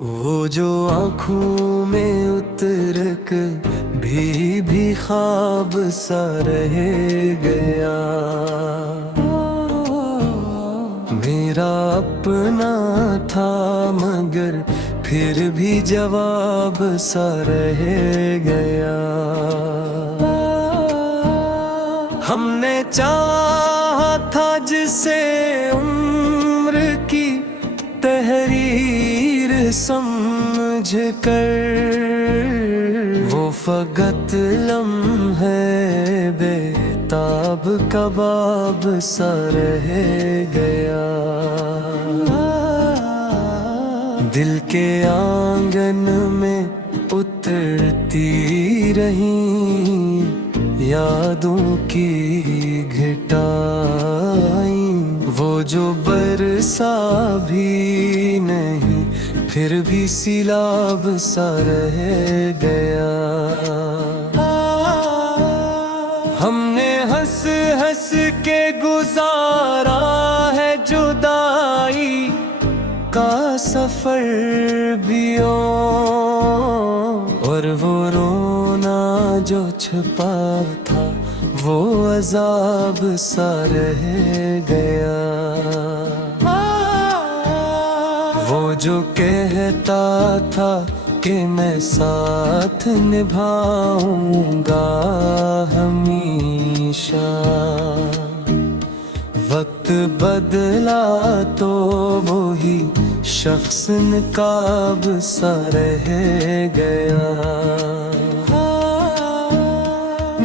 वो जो आँखों में उतर कर भी ख्वाब सा रह गया, मेरा अपना था मगर फिर भी जवाब सा रह गया। हमने चाहा था जिसे उम्र की तहरीर समझ कर, वो फकत लम्हे बेताब कबाब सा रह गया। दिल के आंगन में उतरती रही यादों की घटाई, वो जो बरसा भी नहीं फिर भी सिलाब सा रह गया। हमने हंस हंस के गुजारा है जुदाई का सफर भी और वो रोना जो छुपा था वो अजाब सा रह गया। वो जो कहता था कि मैं साथ निभाऊंगा हमेशा, वक्त बदला तो वो ही शख्स नकाब सा रह गया।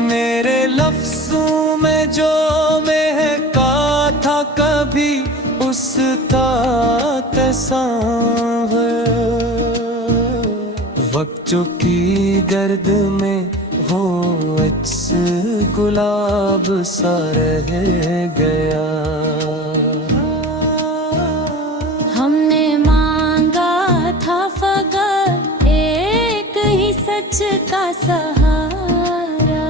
मेरे लफ्ज़ों में जो महका था कभी उसका तस्वीर, वक्त जो की गर्द में हो अक्स गुलाब सा रह गया। हमने मांगा था फकत एक ही सच का सहारा,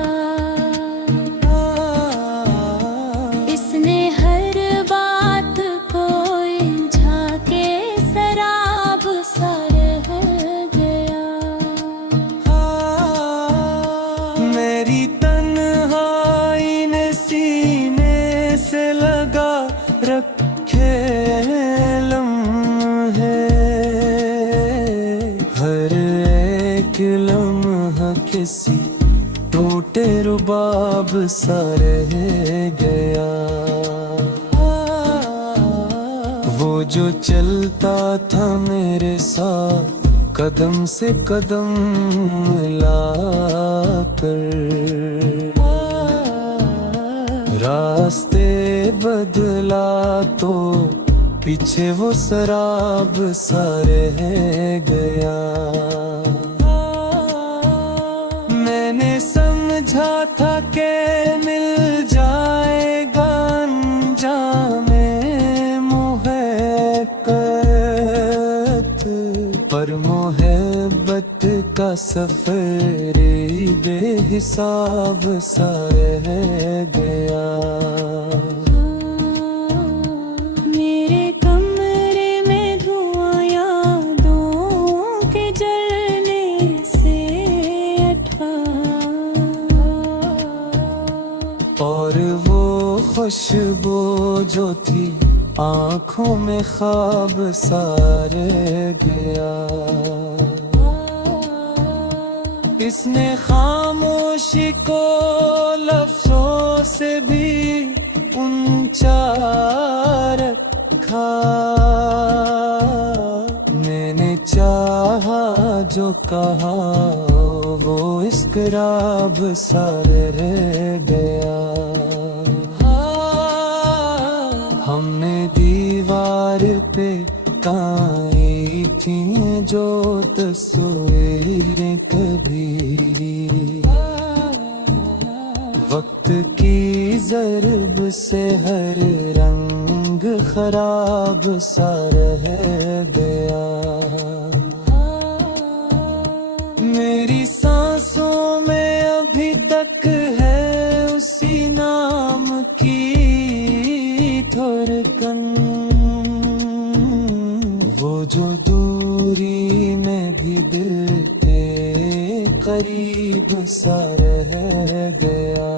इसने हर बात को उलझा के शराब सा रह गया। मेरी तन्हाई ने सीने से लगा रखे लम्हे, हर एक लम्हा किसी टूटे रुबाब सा रह गया। वो जो चलता था मेरे साथ कदम से कदम मिलाकर, रास्ते बदला तो पीछे वो शराब सा रह गया। मैंने समझा था कि मिल जाएगा अंजामे मुहब्बत, पर मोहब्बत का सफर बेहिसाब सा रह गया। मेरे कमरे में धुआं यादों के जलने से उठा, और वो खुशबू जो थी आँखों में ख्वाब सा रह गया। इसने खामोशी को लफ्ज़ों से भी ऊंचा रखा, मैंने चाहा जो कहा वो इस्कराब सा रह गया। हमने दीवार पे काई थी जो तस्वीरें कभी, वक्त की ज़रब से हर रंग खराब सा रह गया। मेरी सांसों में अभी तक है उसी नाम की धड़कन, वो जो दूर दूरी में भी दिल के करीब सा रह गया।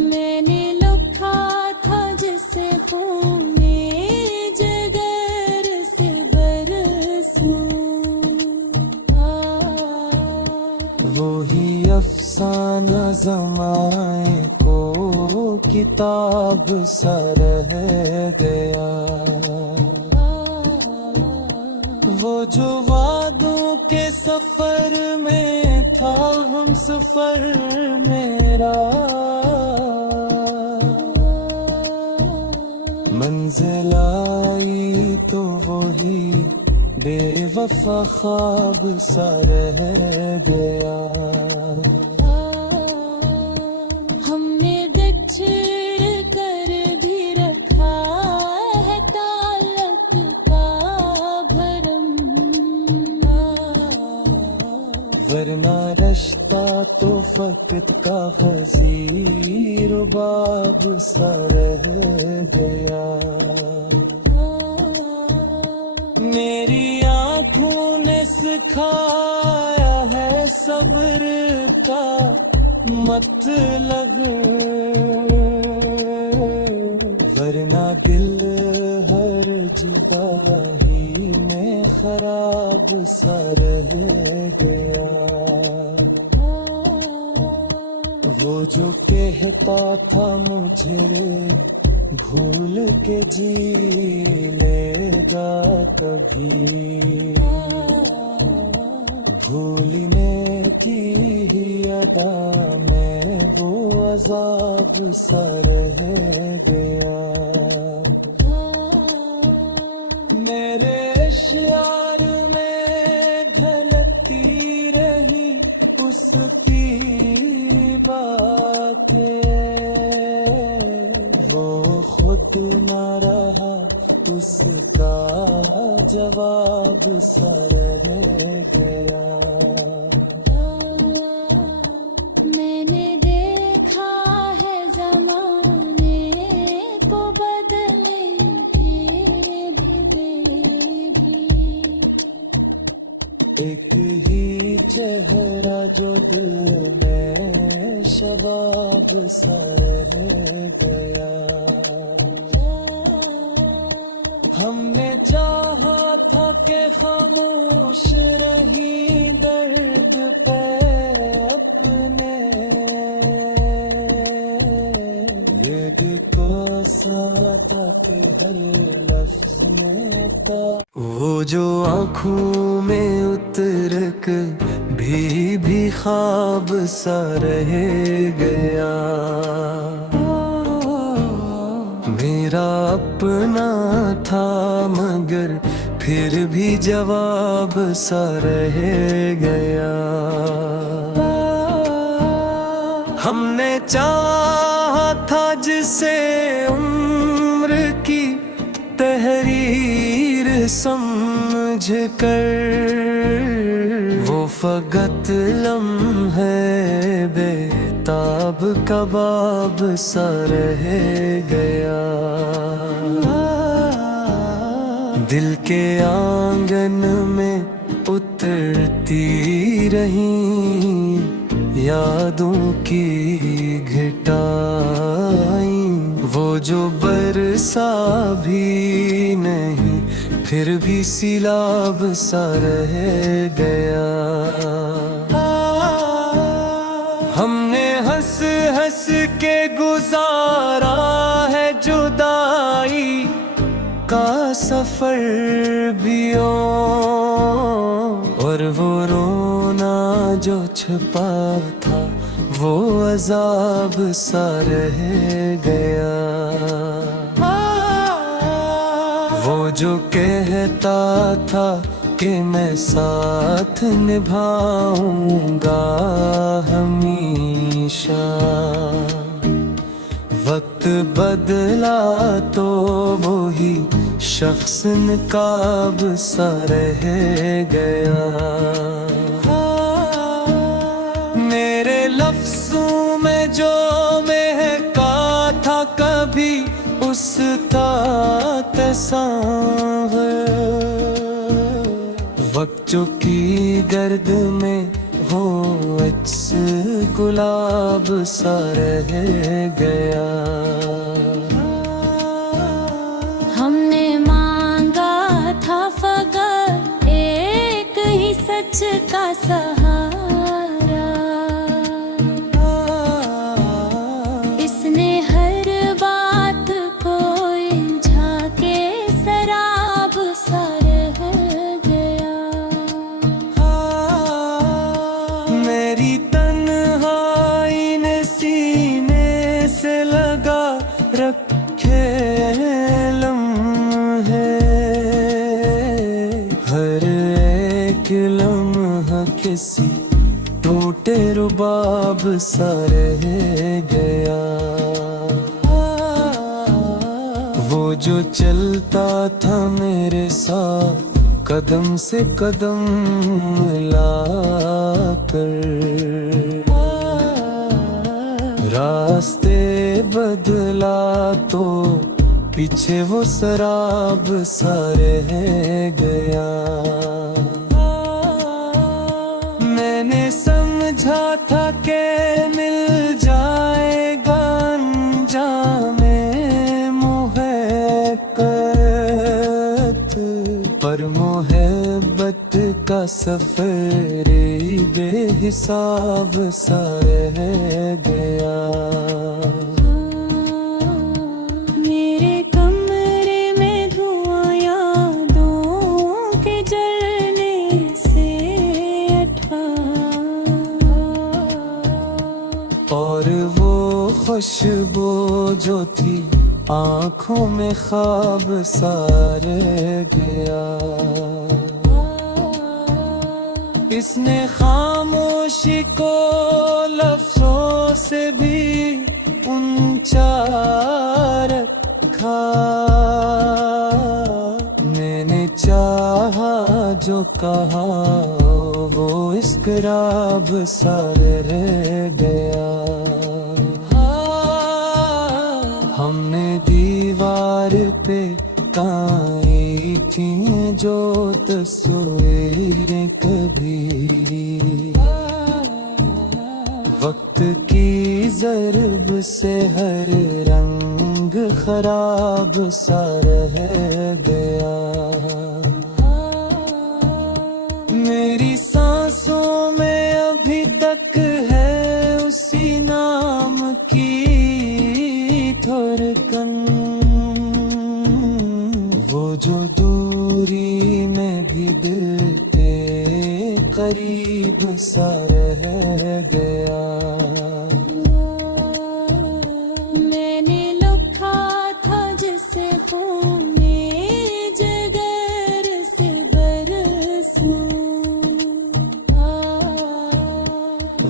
मैंने लिखा था जिसे पुणे जिगर से बरसूं, वही अफसाना ज़माए को किताब सा रह गया। वो जो वादों के सफर में था हम सफर मेरा, मंजिल आई तो वही बेवफा ख्वाब सा रह गया। हमने बिछड़ कर भी रखा है ताल्लुक का भरम, वरना रिश्ता तो फकत कागज़ी रुबाब सा रह गया। मेरी आँखों ने सिखाया है सब्र का मतलब, वरना दिल हर जुदाई में खराब सा रह गया। वो जो कहता था मुझे भूल के जी लेगा कभी, भूलने की अदा में वो अजाब सा रह गया। मेरे इश्यार में ढलती रही उसकी बातें, वो खुद न रहा उसका जवाब सा रह गया। मैंने देखा है ज़माने को बदले भी। एक ही चेहरा जो दिल में शबाब सा रह गया। हमने चाहा था कि खामोश रही दर्द पे अपने, ये को साथा के हर लफ्ज में था वो जो आँखों में उतर कर भी ख्वाब सा रह गया। मेरा अपना था मगर फिर भी जवाब सा रह गया। हमने चाहा था जिसे उम्र की तहरीर समझ कर, वो फकत लम्हे बेताब कबाब सा रह गया। दिल के आंगन में उतरती रही यादों की घटाई, वो जो बरसा भी नहीं फिर भी सिलाब सा रह गया। हमने हंस हंस के गुजारा है जुदाई का सफर भी और वो रोना जो छुपा था वो अजाब सा रह गया। वो जो कहता था कि मैं साथ निभाऊंगा हमेशा, वक्त बदला तो वही शख्स नकाब सा रह गया। मेरे लफ्जों में जो महका था कभी गुस्ताते वक्तों की गर्द में हो अक्स गुलाब सा रह गया। हमने मांगा था फकत एक ही सच का सहारा, इसने हर बात को उलझा के शराब सा रह गया। मेरी तन्हाई ने सीने से लगा रखे लम्हे, हर एक लम्हा किसी टूटे रुबाब सा रह गया। वो जो चलता था मेरे साथ कदम से कदम मिलाकर, रास्ते बदला तो पीछे वो शराब सा रह गया। मैंने समझा था कि मिल जाएगा अंजामे मुहब्बत, पर मुहब्बत का सफर बेहिसाब सा रह गया। मेरे कमरे में धुआं यादों के जलने से उठा, और वो खुशबू जो थी आँखों में ख्वाब सा रह गया। इसने खामोशी को लफ्जों से भी ऊंचा रखा, मैंने चाहा जो कहा वो इस्कराब सा रह गया। हमने दीवार पे काई थी जो तस्वीरें कभी, वक्त की ज़रब से हर रंग खराब सा रह गया। मेरी सांसों में अभी तक है उसी नाम की धड़कन, वो जो दूरी में भी दिल के करीब सा रह गया। मैंने लिखा था जिसे पुणे जगर से बरसूं,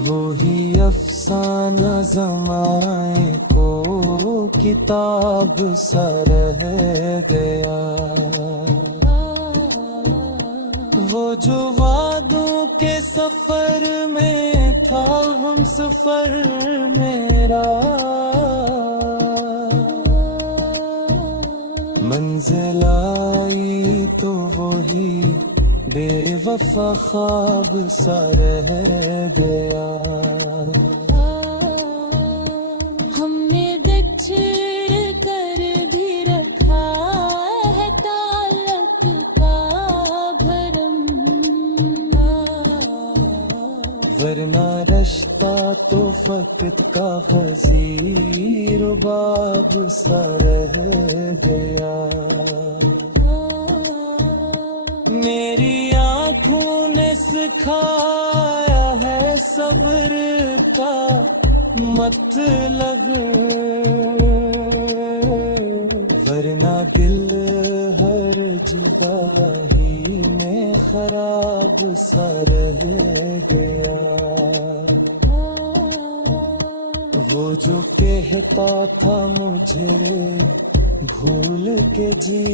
वही अफसाना ज़माए को किताब सा रह गया। वो जो वादों के सफर में था हम सफर मेरा, मंजिल आई तो वही बेवफा ख्वाब सा रह गया। हमने बिछड़ कर भी रखा है ताल्लुक का भरम, वरना रिश्ता तो फकत का हज़ीर बाब सा रह गया। मेरी आँखों ने सिखाया है सब्र का मतलब, वरना दिल हर जुदाई में खराब सा रह गया। वो जो कहता था मुझे भूल के जी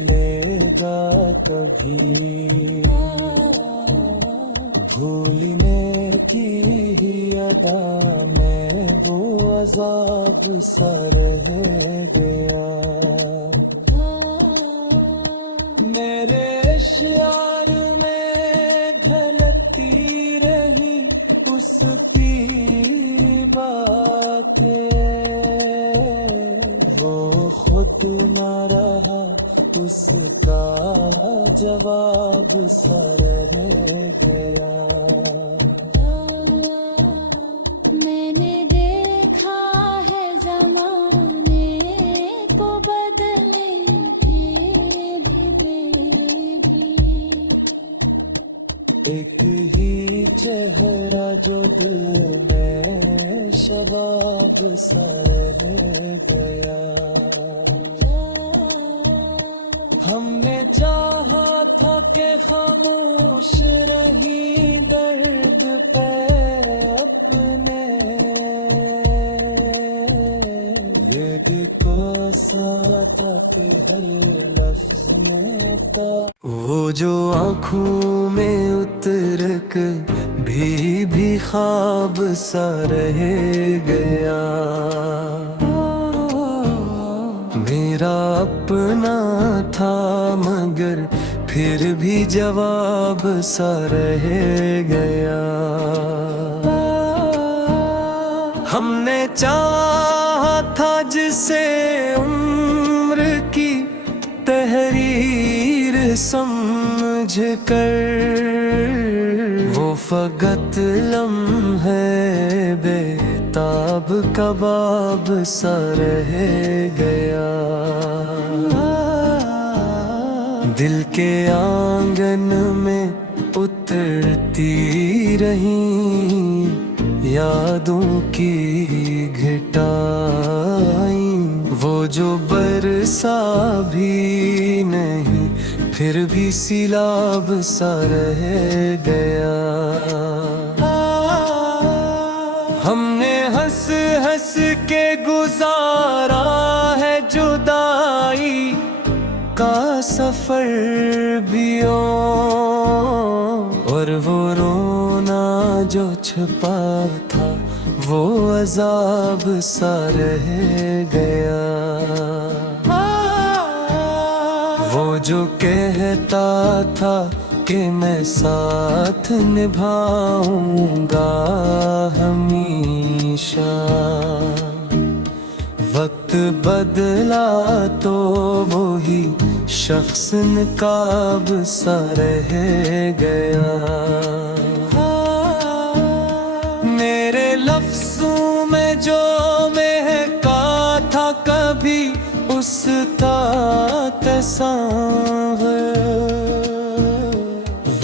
लेगा कभी, भूलने की ही अदा में वो अजाब सा रह गया। मेरे इश्यार में झलकती रही उसकी बातें, वो खुद न रहा उसका जवाब सा रह गया। मैंने देखा है ज़माने को बदले भी। एक ही चेहरा जो दिल में शबाब सा रह गया। हमने चाहा था कि खामोश रही दर्द पे अपने, ये देखो सा था कि हर लफ्ज में था वो जो आँखों में उतर कर भी ख्वाब सा रह गया। मेरा अपना था मगर फिर भी जवाब सा रह गया। हमने चाहा था जिसे उम्र की तहरीर समझ कर, वो फकत लम्हे बेताब कबाब सा रह गया। दिल के आंगन में उतरती रही यादों की घटाई, वो जो बरसा भी नहीं फिर भी सिलाब सा रह गया। हमने हंस हंस के गुजारा है जुदाई का सफर भी और वो रोना जो छुपा था वो अजाब सा रह गया। वो जो कहता था कि मैं साथ निभाऊंगा हमेशा, वक्त बदला तो वो ही शख्स नकाब सा रह गया। मेरे लफ्जों में जो महका था कभी उसका तस्वीर,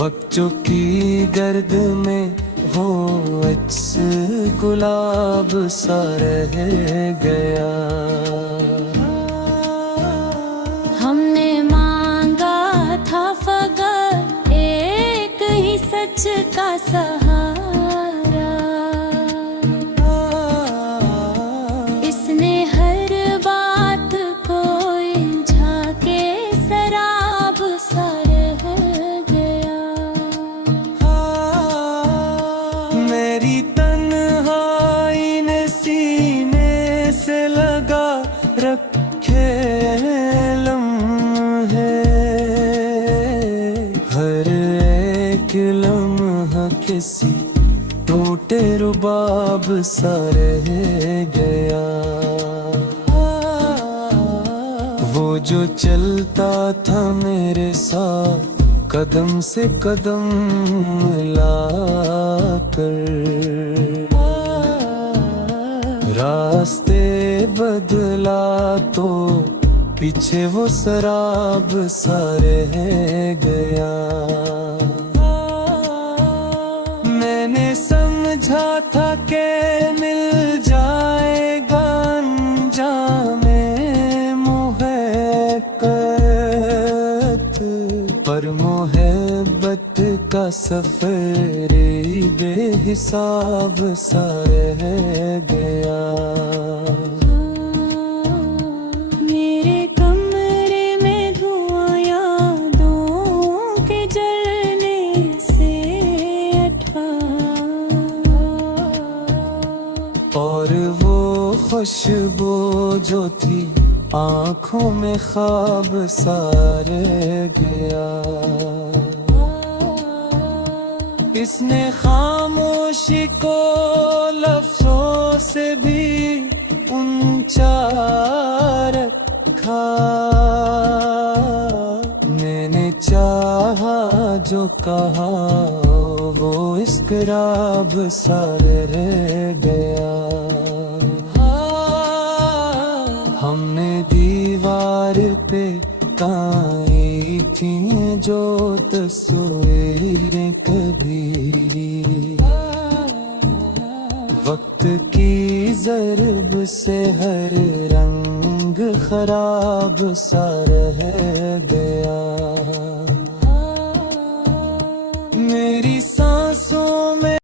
वक्त जो की गर्द में वो अक्स गुलाब सा रह गया। हमने मांगा था फकत एक ही सच का सहारा, इसने हर बात को उलझा के शराब सा रह गया। मेरी तन्हाई ने सीने से लगा रखे लम्हे, हर एक लम्हा किसी टूटे रुबाब सा रह गया। वो जो चलता था मेरे साथ कदम से कदम मिलाकर, रास्ते बदला तो पीछे वो शराब सा रह गया। मैंने समझा था कि मिल जाएगा अंजामे मुहक्कत, पर मोहब्बत का सफर बेहिसाब सा रह गया। मेरे कमरे में धुआं यादों के जलने से उठा, खुशबू जो थी आंखों में ख्वाब सारे गया। इसने खामोशी को लफ्जों से भी ऊंचा रखा। मैंने चाहा जो कहा वो इस्कराब सारे रह गया। हमने दीवार पे काई थी जो तस्वीरें कभी। वक्त की ज़रब से हर रंग खराब सा रह गया। मेरी सांसों में